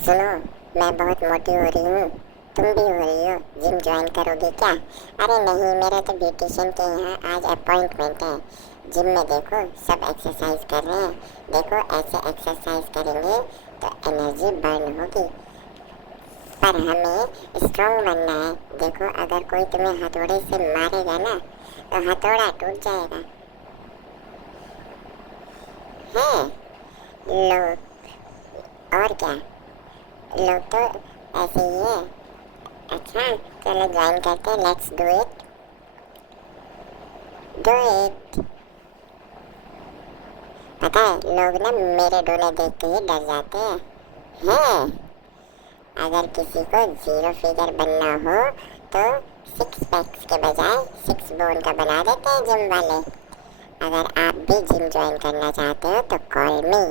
सुनो, मैं बहुत मोटी हो रही हूँ, तुम भी हो रही हो, जिम ज्वाइन करोगे क्या? अरे नहीं, मेरा तो ब्यूटिशियन के यहाँ आज अपॉइंटमेंट है। जिम में देखो सब एक्सरसाइज कर रहे हैं। देखो ऐसे एक्सरसाइज करेंगे तो एनर्जी बर्न होगी, पर हमें स्ट्रांग बनना है। देखो अगर कोई तुम्हें हथौड़े से मारेगा ना तो हथौड़ा टूट जाएगा। है लोग, और क्या, लोग तो ऐसे ही है। अच्छा चलो ज्वाइन करते हैं, let's do it, do it. पता है लोग ना मेरे डोले देख के ही डर जाते हैं। अगर किसी को जीरो फिगर बनना हो तो सिक्स पैक्स के बजाय सिक्स बोन का बना देते हैं जिम वाले। अगर आप भी जिम ज्वाइन करना चाहते हो तो कॉल मी।